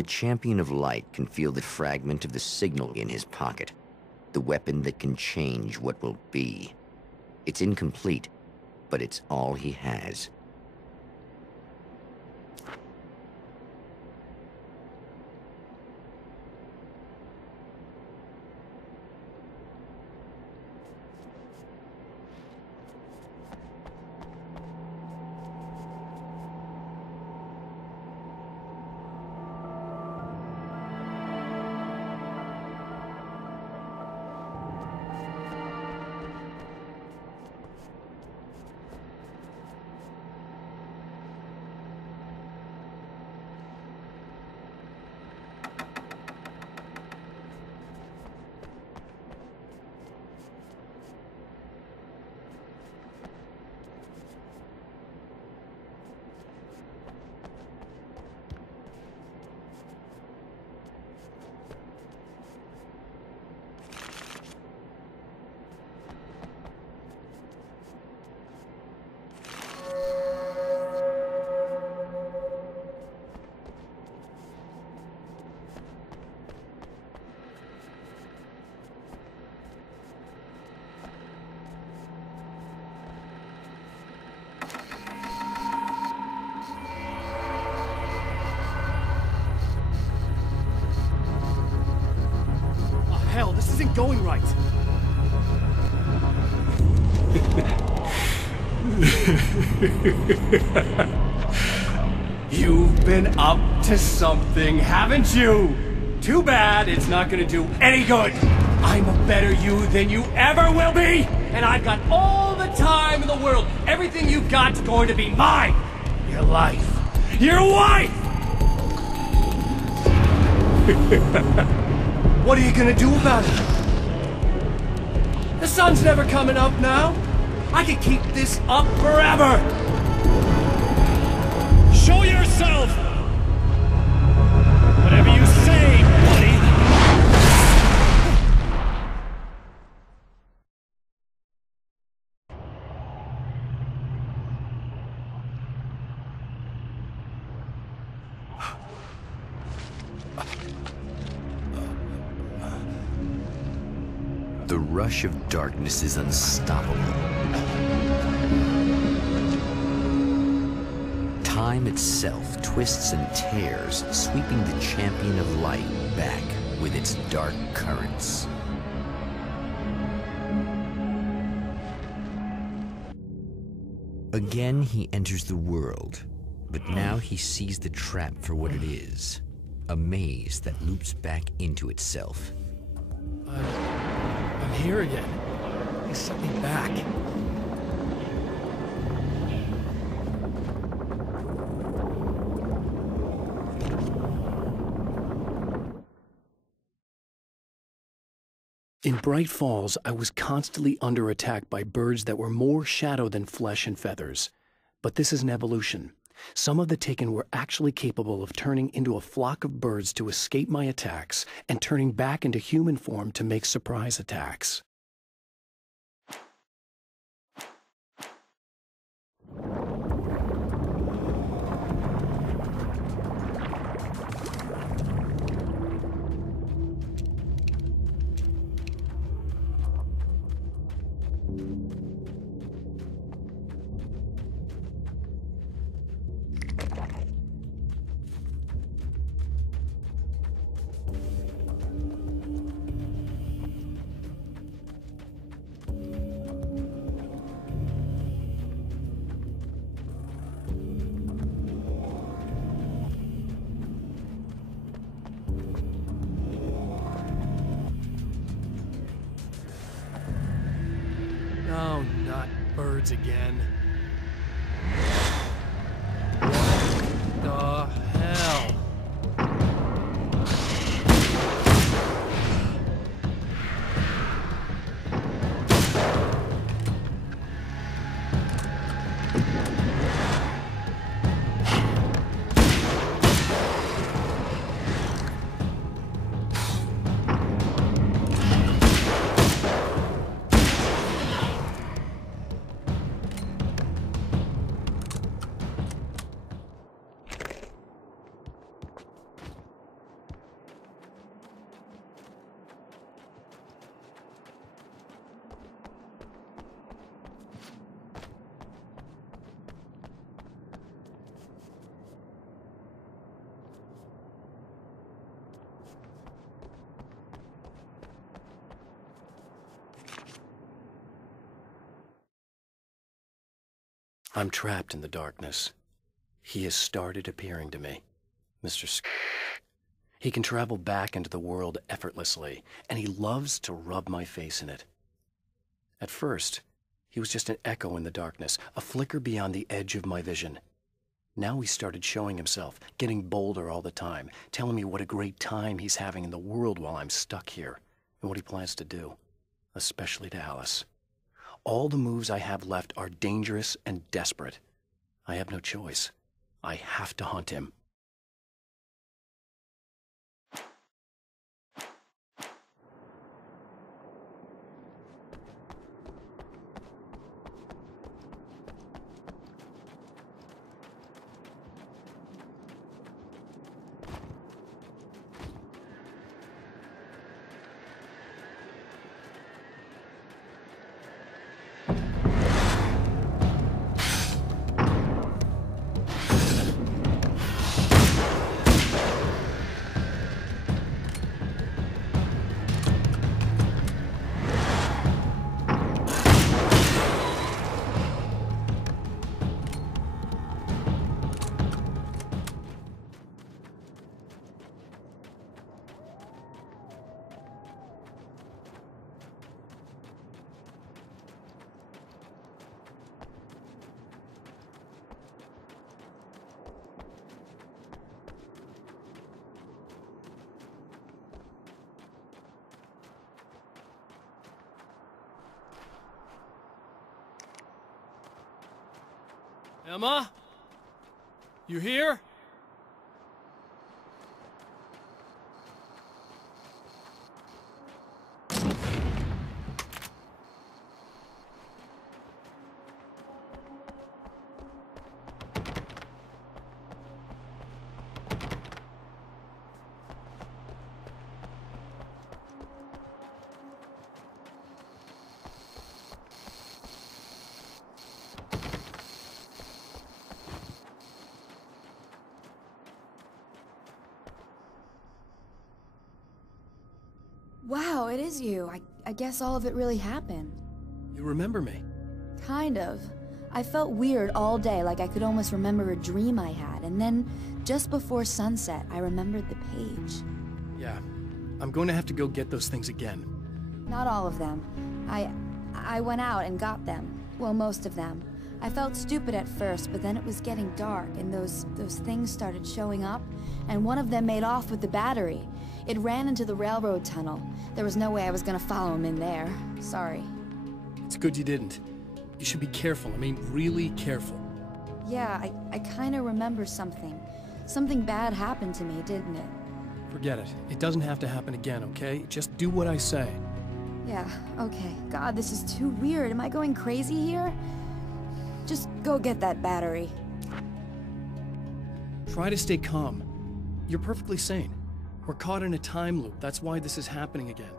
The Champion of Light can feel the fragment of the signal in his pocket. The weapon that can change what will be. It's incomplete, but it's all he has. Hell, this isn't going right. You've been up to something, haven't you? Too bad it's not gonna do any good. I'm a better you than you ever will be, and I've got all the time in the world. Everything you've got's going to be mine. Your life. Your wife! What are you gonna do about it? The sun's never coming up now. I can keep this up forever. Show yourself! Whatever you say, buddy. The rush of darkness is unstoppable. Time itself twists and tears, sweeping the Champion of Light back with its dark currents. Again, he enters the world, but now he sees the trap for what it is. A maze that loops back into itself. I'm here again. They set me back. In Bright Falls, I was constantly under attack by birds that were more shadow than flesh and feathers. But this is an evolution. Some of the Taken were actually capable of turning into a flock of birds to escape my attacks and turning back into human form to make surprise attacks. Oh, not birds again. What the hell? I'm trapped in the darkness. He has started appearing to me. Mr. He can travel back into the world effortlessly, and he loves to rub my face in it. At first, he was just an echo in the darkness, a flicker beyond the edge of my vision. Now he started showing himself, getting bolder all the time, telling me what a great time he's having in the world while I'm stuck here, and what he plans to do, especially to Alice. All the moves I have left are dangerous and desperate. I have no choice. I have to hunt him. Emma? You here? Wow, it is you. I guess all of it really happened. You remember me? Kind of. I felt weird all day, like I could almost remember a dream I had, and then, just before sunset, I remembered the page. Yeah. I'm going to have to go get those things again. Not all of them. I went out and got them. Well, most of them. I felt stupid at first, but then it was getting dark, and those things started showing up, and one of them made off with the battery. It ran into the railroad tunnel. There was no way I was gonna follow him in there. Sorry. It's good you didn't. You should be careful. I mean, really careful. Yeah, I kinda remember something. Something bad happened to me, didn't it? Forget it. It doesn't have to happen again, okay? Just do what I say. Yeah, okay. God, this is too weird. Am I going crazy here? Just go get that battery. Try to stay calm. You're perfectly sane. We're caught in a time loop. That's why this is happening again.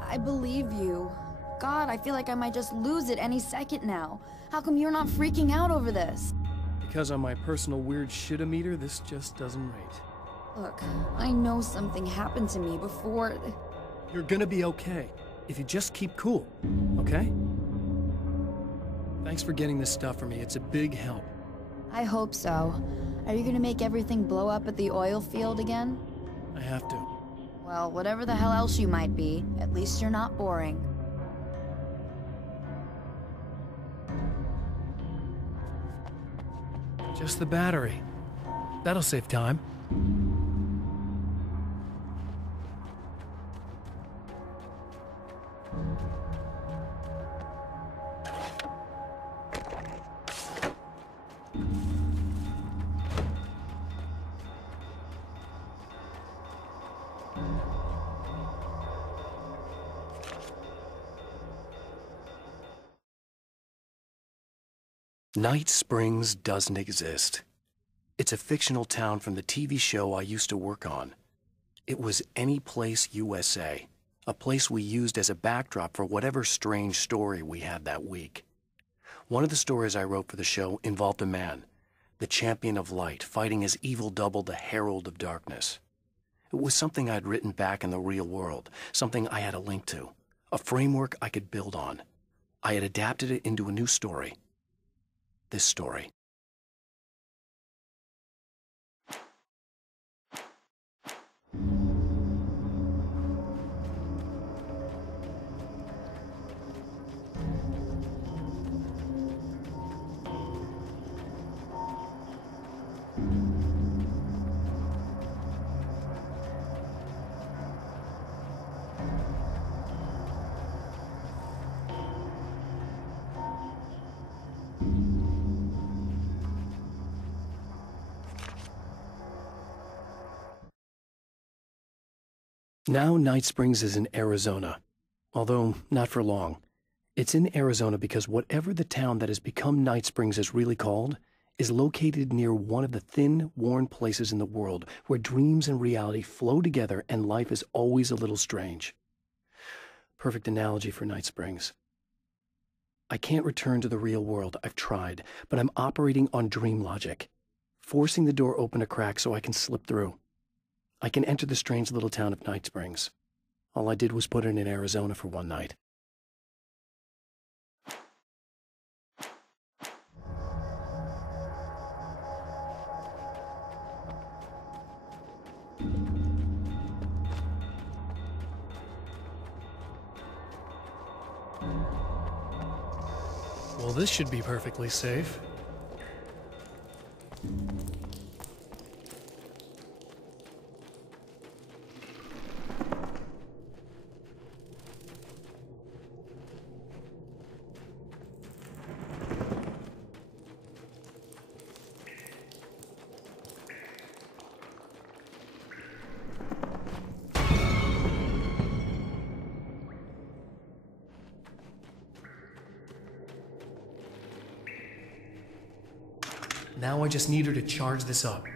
I believe you. God, I feel like I might just lose it any second now. How come you're not freaking out over this? Because on my personal weird shit-o-meter, this just doesn't rate. Look, I know something happened to me before... You're gonna be okay, if you just keep cool, okay? Thanks for getting this stuff for me. It's a big help. I hope so. Are you gonna make everything blow up at the oil field again? I have to. Well, whatever the hell else you might be, at least you're not boring. Just the battery. That'll save time. Night Springs doesn't exist. It's a fictional town from the TV show I used to work on. It was Any Place USA, a place we used as a backdrop for whatever strange story we had that week. One of the stories I wrote for the show involved a man, the champion of light, fighting his evil double, the Herald of Darkness. It was something I'd written back in the real world, something I had a link to, a framework I could build on. I had adapted it into a new story. this story. Now Night Springs is in Arizona, although not for long. It's in Arizona because whatever the town that has become Night Springs is really called is located near one of the thin, worn places in the world where dreams and reality flow together and life is always a little strange. Perfect analogy for Night Springs. I can't return to the real world. I've tried, but I'm operating on dream logic, forcing the door open a crack so I can slip through. I can enter the strange little town of Night Springs. All I did was put it in Arizona for one night. Well, this should be perfectly safe. Now I just need her to charge this up.